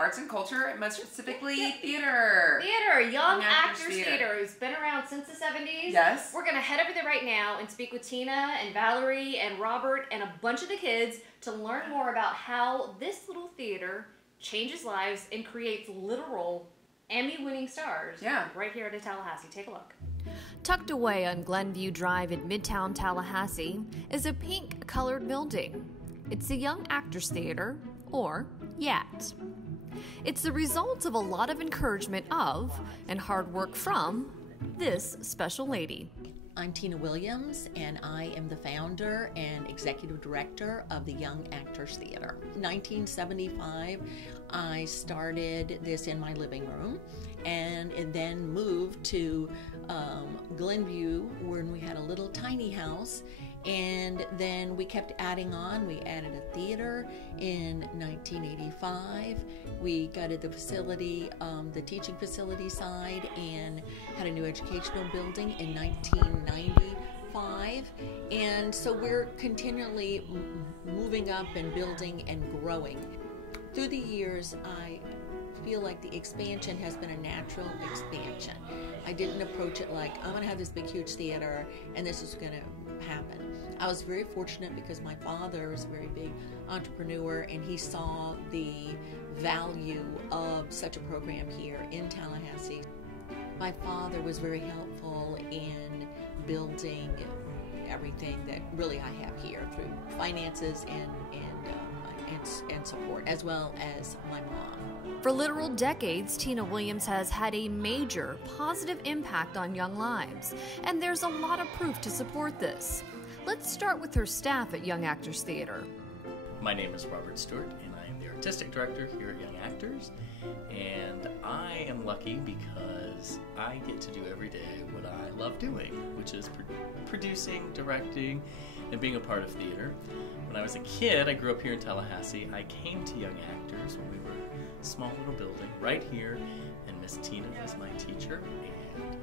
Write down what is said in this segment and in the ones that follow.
arts and culture, most specifically theater. Theater, Young Actors Theater, who's been around since the 70s. Yes. We're going to head over there right now and speak with Tina and Valerie and Robert and a bunch of the kids to learn more about how this little theater changes lives and creates literal Emmy-winning stars right here in Tallahassee. Take a look. Tucked away on Glenview Drive in Midtown Tallahassee is a pink-colored building. It's the Young Actors Theater, or YAT. It's the result of a lot of encouragement of and hard work from this special lady. I'm Tina Williams, and I am the founder and executive director of the Young Actors Theater. In 1975, I started this in my living room, and it then moved to Glenview, when we had a little tiny house, and then we kept adding on. We added a theater in 1985. We gutted the facility, the teaching facility side, and had a new educational building in 1995. And so we're continually moving up and building and growing. Through the years, I feel like the expansion has been a natural expansion. I didn't approach it like, I'm going to have this big, huge theater, and this is going to happen. I was very fortunate because my father was a very big entrepreneur, and he saw the value of such a program here in Tallahassee. My father was very helpful in building everything that really I have here through finances and support, as well as my mom. For literal decades, Tina Williams has had a major positive impact on young lives, and there's a lot of proof to support this. Let's start with her staff at Young Actors Theater. My name is Robert Stewart, and I am the artistic director here at Young Actors. And I am lucky because I get to do every day what I love doing, which is producing, directing, and being a part of theater. When I was a kid, I grew up here in Tallahassee. I came to Young Actors when we were a small little building right here, and Miss Tina was my teacher, and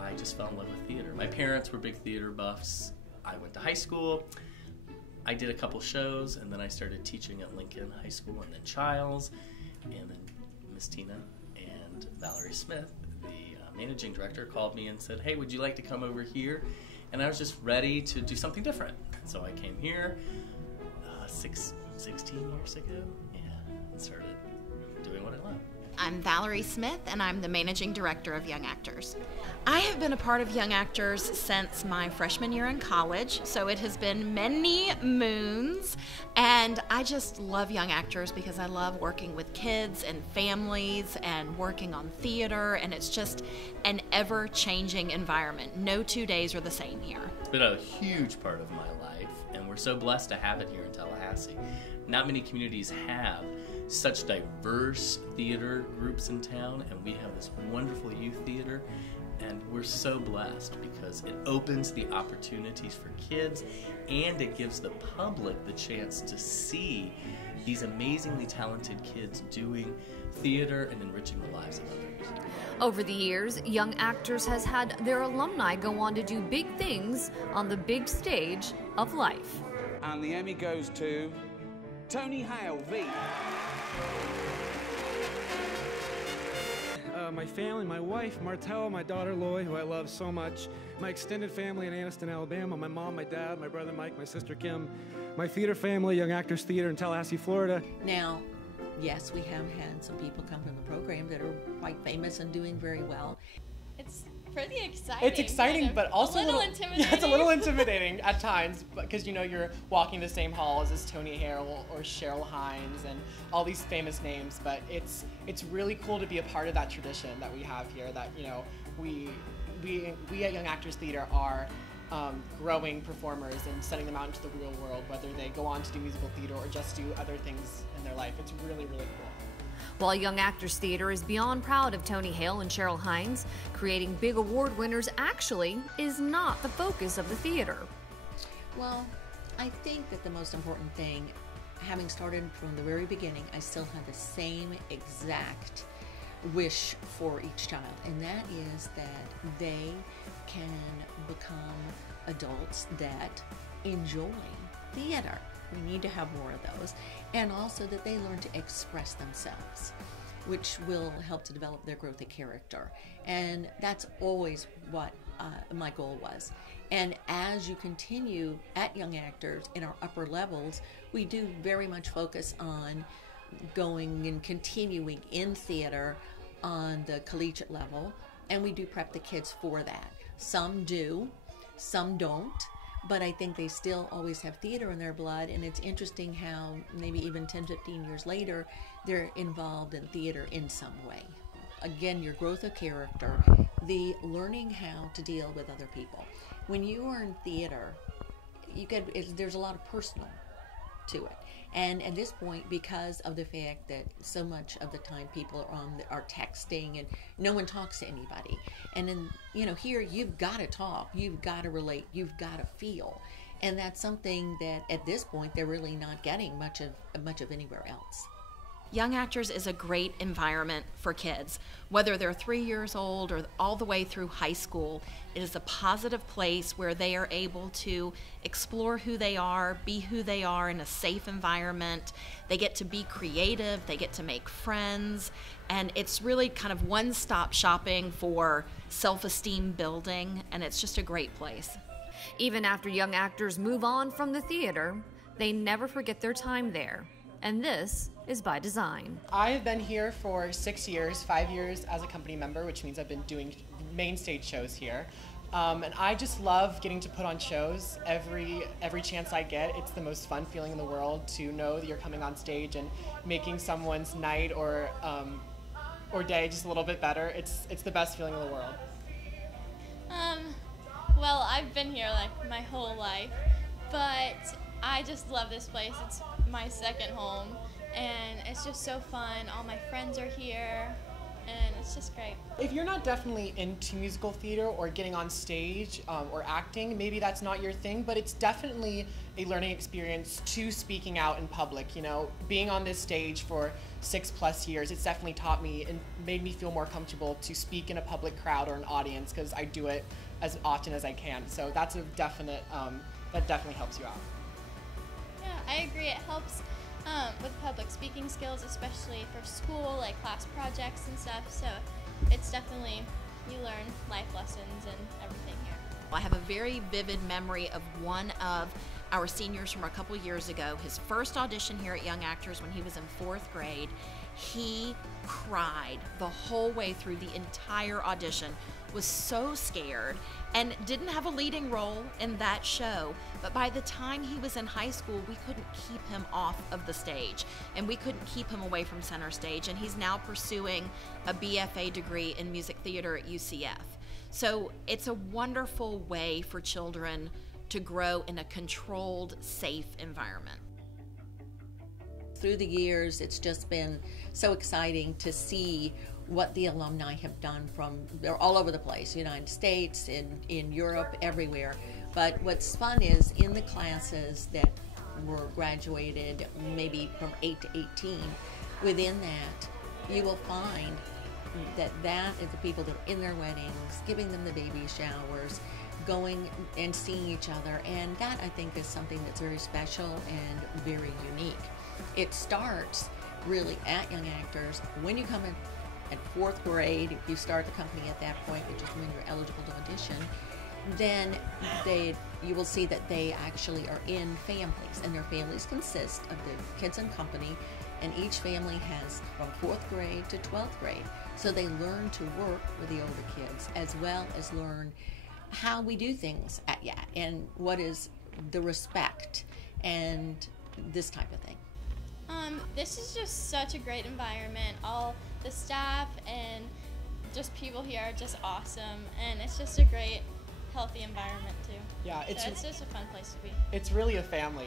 I just fell in love with theater. My parents were big theater buffs. I went to high school. I did a couple shows, and then I started teaching at Lincoln High School and then Childs, and then Miss Tina and Valerie Smith, the managing director, called me and said, hey, would you like to come over here? And I was just ready to do something different. So I came here 16 years ago, and started doing what I love. I'm Valerie Smith, and I'm the Managing Director of Young Actors. I have been a part of Young Actors since my freshman year in college, so it has been many moons, and I just love Young Actors because I love working with kids and families and working on theater, and it's just an ever-changing environment. No 2 days are the same here. It's been a huge part of my life, and we're so blessed to have it here in Tallahassee. Not many communities have such diverse theater groups in town, and we have this wonderful youth theater, and we're so blessed because it opens the opportunities for kids, and it gives the public the chance to see these amazingly talented kids doing theater and enriching the lives of others. Over the years, Young Actors has had their alumni go on to do big things on the big stage of life. And the Emmy goes to Tony Hale, V. My family, my wife, Martell, my daughter, Loy, who I love so much, my extended family in Anniston, Alabama, my mom, my dad, my brother Mike, my sister Kim, my theater family, Young Actors Theater in Tallahassee, Florida. Now, yes, we have had some people come from the program that are quite famous and doing very well. It's pretty exciting. It's exciting, but also a little intimidating. Yeah, it's a little intimidating at times, because you know you're walking the same halls as Tony Hale or Cheryl Hines and all these famous names. But it's really cool to be a part of that tradition that we have here. That we at Young Actors Theater are growing performers and sending them out into the real world, whether they go on to do musical theater or just do other things in their life. It's really, really cool. While Young Actors Theater is beyond proud of Tony Hale and Cheryl Hines, creating big award winners actually is not the focus of the theater. Well, I think that the most important thing, having started from the very beginning, I still have the same exact wish for each child, and that is that they can become adults that enjoy theater. We need to have more of those. And also that they learn to express themselves, which will help to develop their growth of character. And that's always what my goal was. And as you continue at Young Actors in our upper levels, we do very much focus on going and continuing in theater on the collegiate level, and we do prep the kids for that. Some do, some don't, but I think they still always have theater in their blood, and it's interesting how maybe even 10, 15 years later, they're involved in theater in some way. Again, your growth of character, the learning how to deal with other people. When you are in theater, there's a lot of personal to it. And at this point, because of the fact that so much of the time people are texting and no one talks to anybody, and then here you've got to talk, you've got to relate, you've got to feel, and that's something that at this point they're really not getting much of anywhere else. Young Actors is a great environment for kids. Whether they're 3 years old or all the way through high school, it is a positive place where they are able to explore who they are, be who they are in a safe environment. They get to be creative, they get to make friends, and it's really kind of one-stop shopping for self-esteem building, and it's just a great place. Even after Young Actors move on from the theater, they never forget their time there. And this is by design. I have been here for 6 years, 5 years as a company member, which means I've been doing main stage shows here. And I just love getting to put on shows every chance I get. It's the most fun feeling in the world to know that you're coming on stage and making someone's night or day just a little bit better. It's the best feeling in the world. Well, I've been here like my whole life, but I just love this place. It's my second home, and it's just so fun. All my friends are here, and it's just great. If you're not definitely into musical theater or getting on stage or acting, maybe that's not your thing, but it's definitely a learning experience to speaking out in public. Being on this stage for 6+ years, it's definitely taught me and made me feel more comfortable to speak in a public crowd or an audience, because I do it as often as I can. So that's a definite, that definitely helps you out. Yeah, I agree. It helps with public speaking skills, especially for school, like class projects and stuff. So it's definitely, you learn life lessons and everything here. I have a very vivid memory of one of our seniors from a couple years ago. His first audition here at Young Actors when he was in 4th grade. He cried the whole way through the entire audition, was so scared, and didn't have a leading role in that show. But by the time he was in high school, we couldn't keep him off of the stage, and we couldn't keep him away from center stage, and he's now pursuing a BFA degree in music theater at UCF. So it's a wonderful way for children to grow in a controlled, safe environment. Through the years, it's just been so exciting to see what the alumni have done they're all over the place, United States, in Europe, everywhere. But what's fun is in the classes that were graduated maybe from 8 to 18, within that, you will find that is the people that are in their weddings, giving them the baby showers, going and seeing each other, and that I think is something that's very special and very unique. It starts really at Young Actors when you come in at 4th grade. If you start the company at that point, which is when you're eligible to audition, then you will see that they actually are in families, and their families consist of the kids in company, and each family has from 4th grade to 12th grade. So they learn to work with the older kids as well as learn how we do things at YAT and what is the respect and this type of thing. This is just such a great environment. All the staff and just people here are just awesome, and it's just a great, healthy environment too. Yeah, it's just a fun place to be. It's really a family.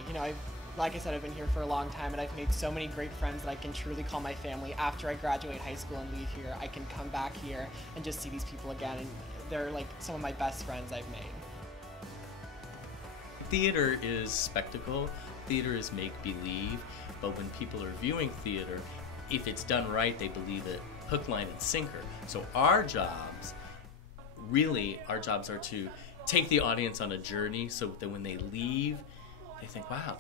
Like I said, I've been here for a long time, and I've made so many great friends that I can truly call my family. After I graduate high school and leave here, I can come back here and just see these people again, and they're like some of my best friends I've made. Theater is spectacle. Theater is make-believe. But when people are viewing theater, if it's done right, they believe it hook, line, and sinker. So our jobs are to take the audience on a journey so that when they leave, they think, wow,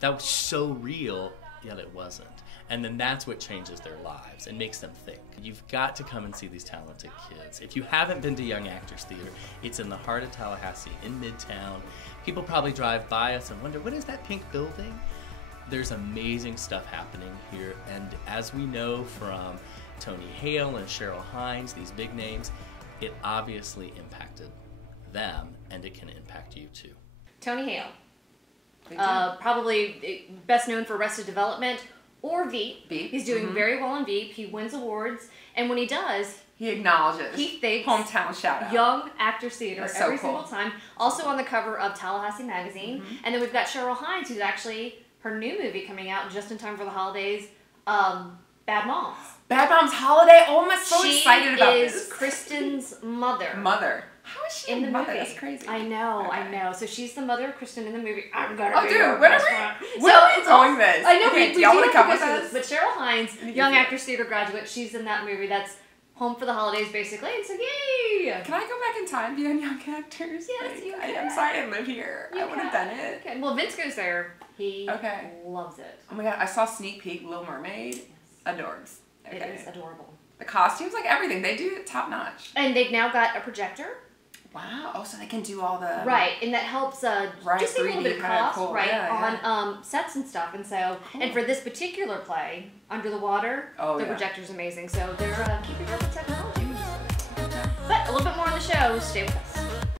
that was so real, yet it wasn't. And then that's what changes their lives and makes them think. You've got to come and see these talented kids. If you haven't been to Young Actors Theater, it's in the heart of Tallahassee, in Midtown. People probably drive by us and wonder, what is that pink building? There's amazing stuff happening here. And as we know from Tony Hale and Cheryl Hines, these big names, it obviously impacted them, and it can impact you too. Tony Hale, probably best known for Arrested Development or Veep. He's doing very well in Veep. He wins awards, and when he does, he acknowledges. He thanks hometown shout out. Young Actors Theater That's every so cool. single time. Also on the cover of Tallahassee Magazine, and then we've got Cheryl Hines, who's actually her new movie coming out just in time for the holidays. Bad Moms. Bad Moms Holiday. Oh, I'm so excited about this. She is Kristen's mother. How is she in the mother? movie? That's crazy. I know, Okay. I know. So she's the mother of Kristen in the movie. I'm gonna Oh, be dude, your when are best we? friend. When are we doing this? I know. Okay, we do y'all do want have to come go with through us? this. But Cheryl Hines, You Young do it. Actors Theater graduate, she's in that movie. That's home for the holidays, basically. And so, yay! Can I go back in time, be on Young Actors? Yes, you I'm can. sorry I didn't live here. I would have done it. Okay. Well, Vince goes there. He Okay. loves it. Oh my god, I saw sneak peek Little Mermaid. Adorbs. Okay. It is adorable. The costumes, like everything, they do it top notch. And they've now got a projector. Wow. Oh, so they can do all the Right, and that helps just save a little 3D bit of kinda cost, cool. right, Yeah, on sets and stuff. And so, and for this particular play, Under the Water, Oh, the yeah. projector's amazing. So they're keeping up with technology. But a little bit more on the show. Stay with us.